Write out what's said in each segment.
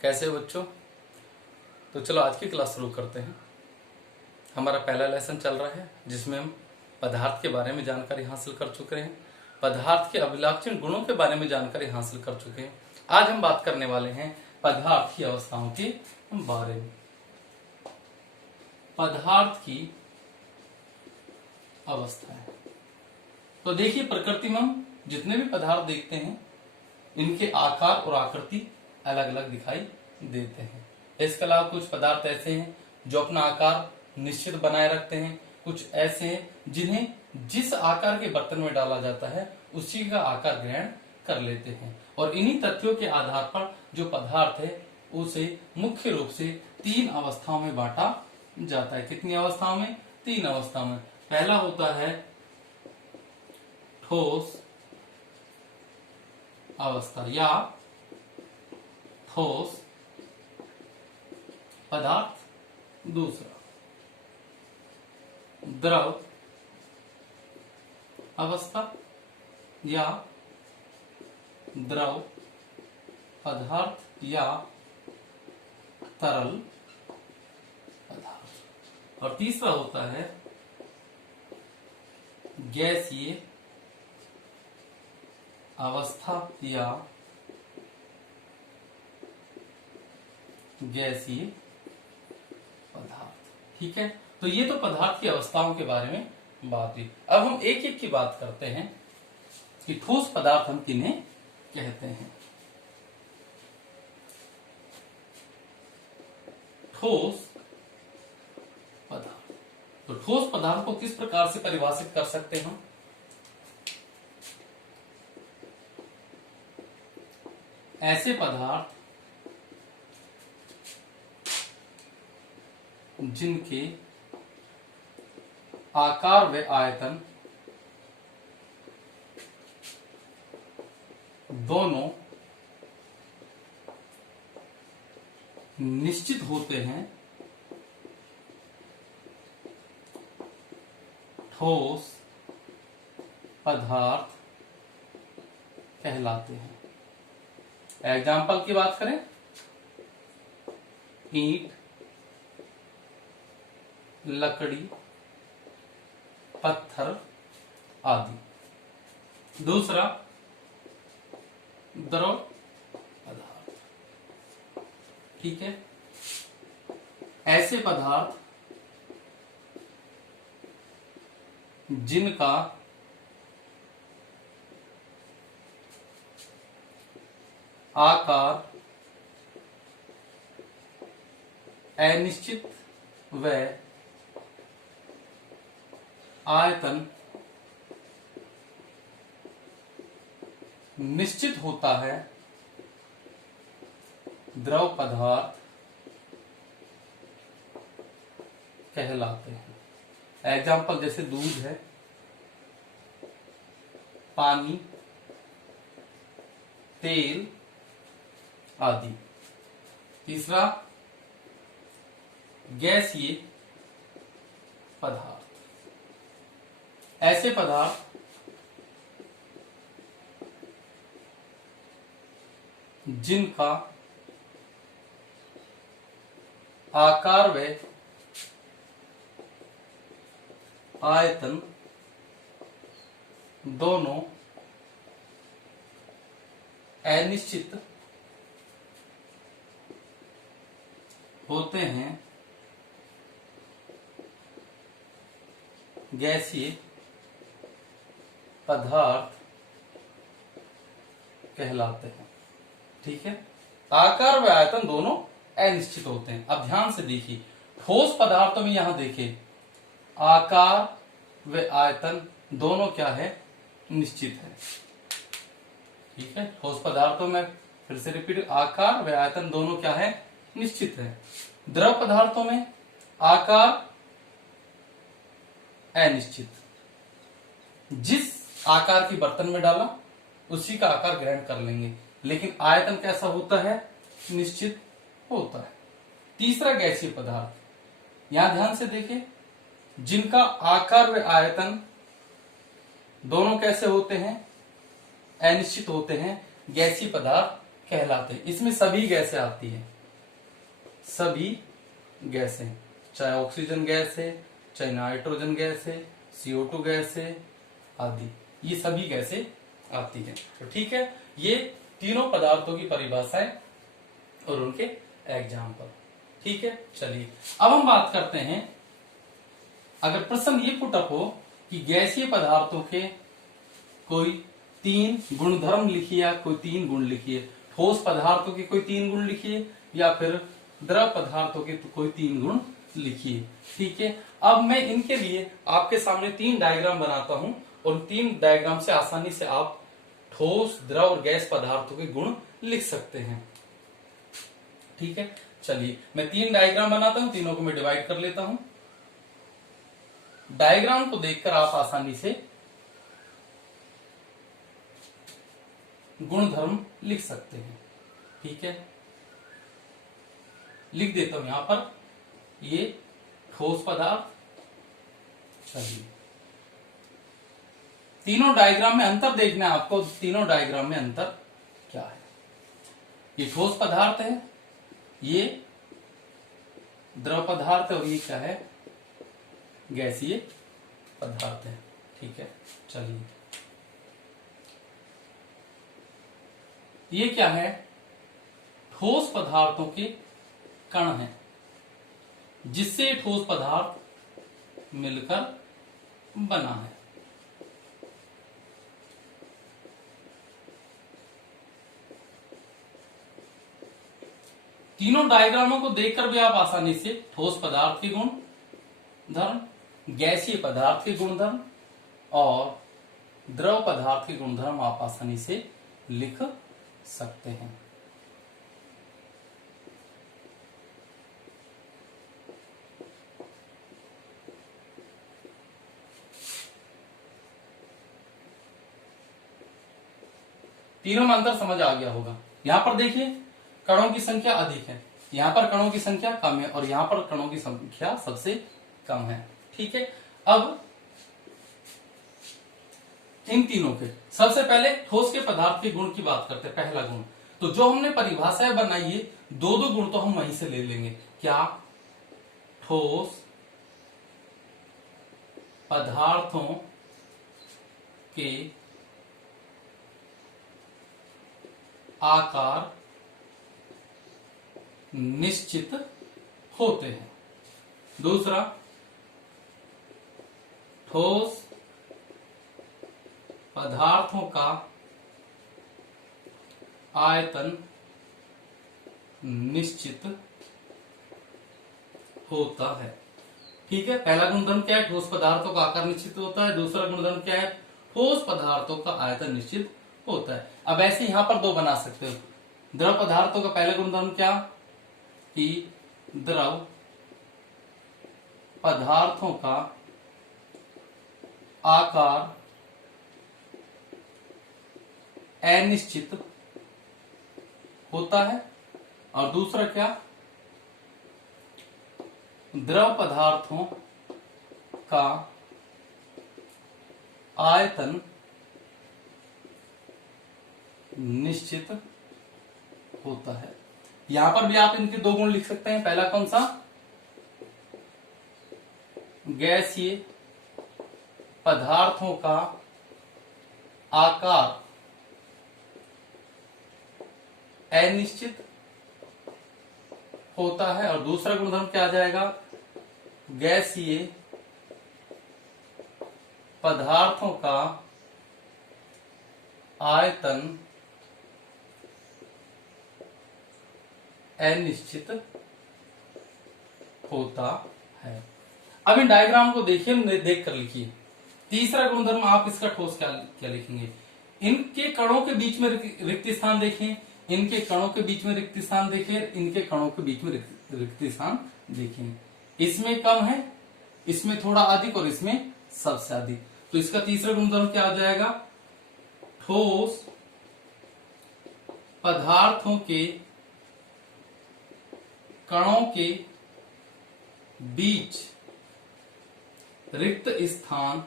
कैसे हो बच्चों? तो चलो आज की क्लास शुरू करते हैं। हमारा पहला लेसन चल रहा है जिसमें हम पदार्थ के बारे में जानकारी हासिल कर चुके हैं, पदार्थ के अभिलक्षण गुणों के बारे में जानकारी हासिल कर चुके हैं। आज हम बात करने वाले हैं पदार्थ की अवस्थाओं के बारे में। पदार्थ की अवस्थाएं, तो देखिए प्रकृति में हम जितने भी पदार्थ देखते हैं इनके आकार और आकृति अलग अलग दिखाई देते हैं। इसके अलावा कुछ पदार्थ ऐसे हैं जो अपना आकार निश्चित बनाए रखते हैं, कुछ ऐसे हैं जिन्हें जिस आकार के बर्तन में डाला जाता है उसी का आकार ग्रहण कर लेते हैं। और इन्हीं तथ्यों के आधार पर जो पदार्थ है उसे मुख्य रूप से 3 अवस्थाओं में बांटा जाता है। कितनी अवस्थाओं में? 3 अवस्थाओं में। पहला होता है ठोस अवस्था या ठोस पदार्थ, दूसरा द्रव अवस्था या द्रव पदार्थ या तरल पदार्थ, और तीसरा होता है गैसीय अवस्था या गैसीय पदार्थ। ठीक है, तो ये तो पदार्थ की अवस्थाओं के बारे में बात हुई। अब हम एक एक की बात करते हैं कि ठोस पदार्थ हम किन्हें कहते हैं। ठोस पदार्थ, तो ठोस पदार्थ को किस प्रकार से परिभाषित कर सकते हैं हम? ऐसे पदार्थ जिनके आकार व आयतन दोनों निश्चित होते हैं, ठोस पदार्थ कहलाते हैं। एग्जाम्पल की बात करें, ईंट, लकड़ी, पत्थर आदि। दूसरा द्रव पदार्थ। ठीक है, ऐसे पदार्थ जिनका आकार अनिश्चित व आयतन निश्चित होता है, द्रव पदार्थ कहलाते हैं। एग्जाम्पल जैसे दूध है, पानी, तेल आदि। तीसरा गैसीय पदार्थ, ऐसे पदार्थ जिनका आकार व आयतन दोनों अनिश्चित होते हैं, गैसीय पदार्थ कहलाते हैं। ठीक है, आकार व आयतन दोनों अनिश्चित होते हैं। अब ध्यान से देखिए, ठोस पदार्थों में यहां देखिए आकार व आयतन दोनों क्या है? निश्चित है। ठीक है, ठोस पदार्थों में फिर से रिपीट, आकार व आयतन दोनों क्या है? निश्चित है। द्रव पदार्थों में आकार अनिश्चित, जिस आकार की बर्तन में डाला उसी का आकार ग्रहण कर लेंगे, लेकिन आयतन कैसा होता है? निश्चित होता है। तीसरा गैसीय पदार्थ, यहां ध्यान से देखिए, जिनका आकार व आयतन दोनों कैसे होते हैं? अनिश्चित होते हैं, गैसीय पदार्थ कहलाते हैं। इसमें सभी गैसें आती हैं, सभी गैसें, चाहे ऑक्सीजन गैस है, चाहे नाइट्रोजन गैस है, CO2 गैस है आदि, ये सभी गैसें आती हैं। तो ठीक है, ये तीनों पदार्थों की परिभाषाएं और उनके एग्जाम्पल। ठीक है, चलिए अब हम बात करते हैं, अगर प्रश्न ये पुट अप हो कि गैसीय पदार्थों के कोई 3 गुणधर्म लिखिए या कोई 3 गुण लिखिए, ठोस पदार्थों के कोई 3 गुण लिखिए या फिर द्रव पदार्थों के कोई 3 गुण लिखिए। ठीक है, अब मैं इनके लिए आपके सामने 3 डायग्राम बनाता हूं और 3 डायग्राम से आसानी से आप ठोस, द्रव और गैस पदार्थों के गुण लिख सकते हैं। ठीक है, चलिए मैं 3 डायग्राम बनाता हूं, तीनों को मैं डिवाइड कर लेता हूं। डायग्राम को देखकर आप आसानी से गुणधर्म लिख सकते हैं। ठीक है, लिख देता हूं यहां पर, ये ठोस पदार्थ। चलिए तीनों डायग्राम में अंतर देखना है आपको, तीनों डायग्राम में अंतर क्या है। ये ठोस पदार्थ है, ये द्रव पदार्थ है और ये क्या है, गैसीय पदार्थ है। ठीक है, चलिए ये क्या है, ठोस पदार्थों के कण हैं, जिससे ठोस पदार्थ मिलकर बना है। तीनों डायग्रामों को देखकर भी आप आसानी से ठोस पदार्थ के गुण धर्म, गैसीय पदार्थ के गुणधर्म और द्रव पदार्थ के गुणधर्म आप आसानी से लिख सकते हैं। तीनों में अंतर समझ आ गया होगा। यहां पर देखिए कणों की संख्या अधिक है, यहां पर कणों की संख्या कम है और यहां पर कणों की संख्या सबसे कम है। ठीक है, अब इन तीनों के सबसे पहले ठोस के पदार्थ के गुण की बात करते हैं। पहला गुण, तो जो हमने परिभाषाएं बनाई है, 2 गुण तो हम वहीं से ले लेंगे। क्या, ठोस पदार्थों के आकार निश्चित होते हैं। दूसरा, ठोस पदार्थों का आयतन निश्चित होता है। ठीक है, पहला गुणधर्म क्या है, ठोस पदार्थों का आकार निश्चित होता है। दूसरा गुणधर्म क्या है, ठोस पदार्थों का आयतन निश्चित होता है। अब ऐसे यहां पर 2 बना सकते हो। द्रव पदार्थों का पहला गुणधर्म क्या, कि द्रव पदार्थों का आकार अनिश्चित होता है। और दूसरा क्या, द्रव पदार्थों का आयतन निश्चित होता है। यहां पर भी आप इनके 2 गुण लिख सकते हैं। पहला कौन सा, गैसीय पदार्थों का आकार अनिश्चित होता है और दूसरा गुणधर्म क्या आ जाएगा, गैसीय पदार्थों का आयतन अनिश्चित होता है। अब इन डायग्राम को देखिए, देख कर लिखिए। तीसरा गुणधर्म आप इसका ठोस क्या लिखेंगे, इनके कणों के बीच में रिक्त स्थान देखें, इनके कणों के बीच में रिक्त स्थान देखें, इनके कणों के बीच में रिक्त स्थान देखें। इसमें कम है, इसमें थोड़ा अधिक और इसमें सबसे अधिक। तो इसका तीसरा गुणधर्म क्या आ जाएगा, ठोस पदार्थों के कणों के बीच रिक्त स्थान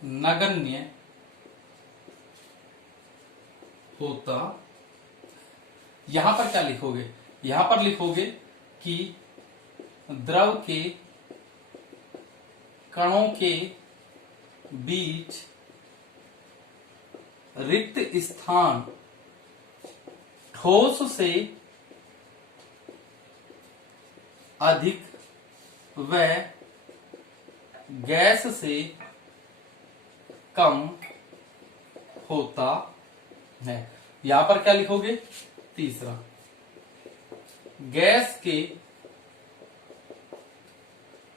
नगण्य होता। यहां पर क्या लिखोगे, यहां पर लिखोगे कि द्रव के कणों के बीच रिक्त स्थान ठोस से अधिक व गैस से कम होता है। यहां पर क्या लिखोगे, तीसरा, गैस के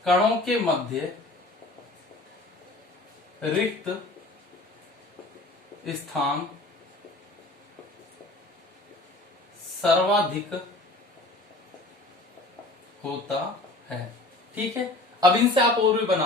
कणों के मध्य रिक्त स्थान सर्वाधिक होता है। ठीक है, अब इनसे आप और भी बना